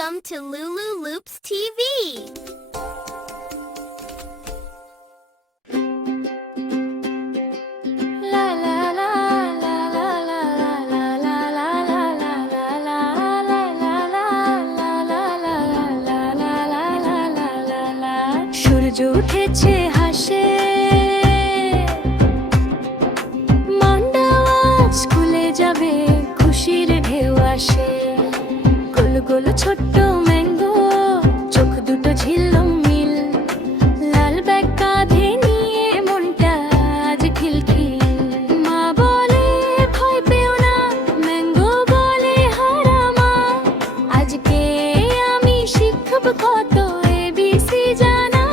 Welcome to Lulu Loops TV. সূর্য উঠেছে হাসে স্কুলে যাবে খুশির ঢেউ আসে গোল গোল ছোট্ট ম্যাঙ্গো চোখ দুটো ঝিল্লম মিল লাল ব্যাগ কাঁধে নিয়ে মনটা আজ খিলখিল মা বলে ভয় পেও না ম্যাঙ্গো বলে হারামা আজকে আমি শিখব কত এবিসি জানা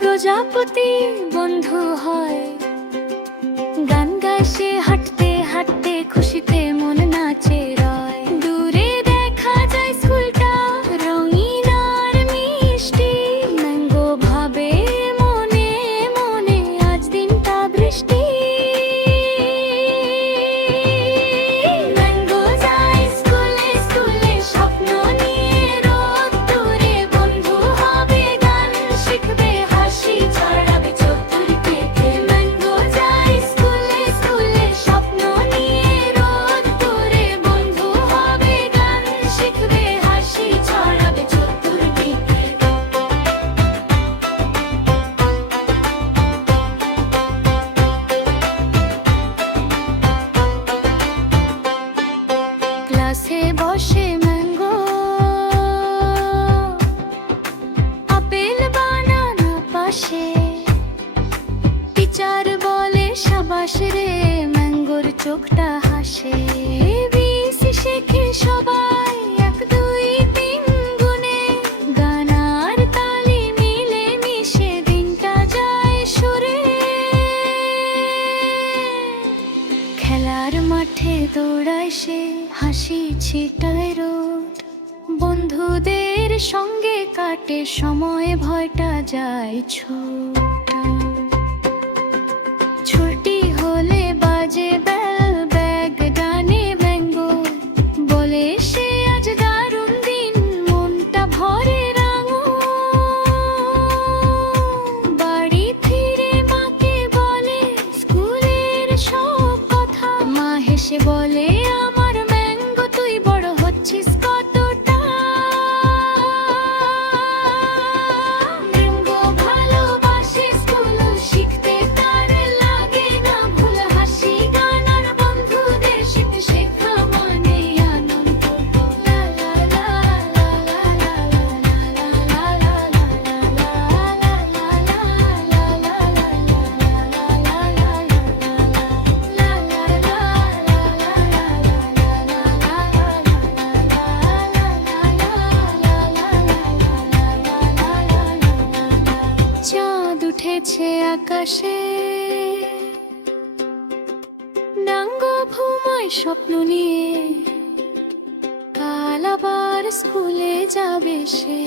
প্রজাপতি বন্ধু হয় গান গায় সে হাঁটতে হাঁটতে খুশিতে মন নাচে রয় দূরে দেখা যায় স্কুলটা রঙিন আর মিষ্টি ম্যাঙ্গো ভাবে মনে মনে আজ দিনটা বৃষ্টি ম্যাঙ্গো যায় স্কুলে স্কুলে স্বপ্ন নিয়ে রোদ দূরে বন্ধু হবে গান শিখবে ছড়াবে চতুর্দিকে ম্যাঙ্গো যায় স্কুলে স্কুলে স্বপ্ন নিয়ে রোদ দূরে বন্ধু হবে গান শিখবে হাসি ছড়াবে চতুর্দিকে ক্লাসে বসে ম্যাঙ্গো আপেল বানানা পাশে টিচার বলে শাবাশ রে ম্যাঙ্গোর চোখটা হাসে এবিসি শেখে সবাই 1 2 3 গুনে গান আর তালি মিলে মিশে দিনটা যায় সুরে খেলার মাঠে দৌড়ায় সে হাসি ছিটায় রোদ বন্ধুদের সঙ্গে কাটে সময় ভয়টা যায় ছুটি হলে বাজে বেল ব্যাগ গানে ম্যাঙ্গো বলে সে আজ দারুণ দিন মনটা ভরে রাঙো বাড়ি ফিরে মাকে বলে স্কুলের সব কথা মা হেসে বলে আমার ম্যাঙ্গো তুই বড় হচ্ছিস কতটা ম্যাঙ্গো ভালোবাসে স্কুল শিখতে তার লাগে না ভুল হাসি গান আর বন্ধুদের সাথে শেখা মানে আনন্দ লা লা লা লা লা লা লা লা চাঁদ উঠেছে আকাশে নাঙ্গো ঘুমায় স্বপ্ন নিয়ে কাল আবার স্কুলে যাবে সে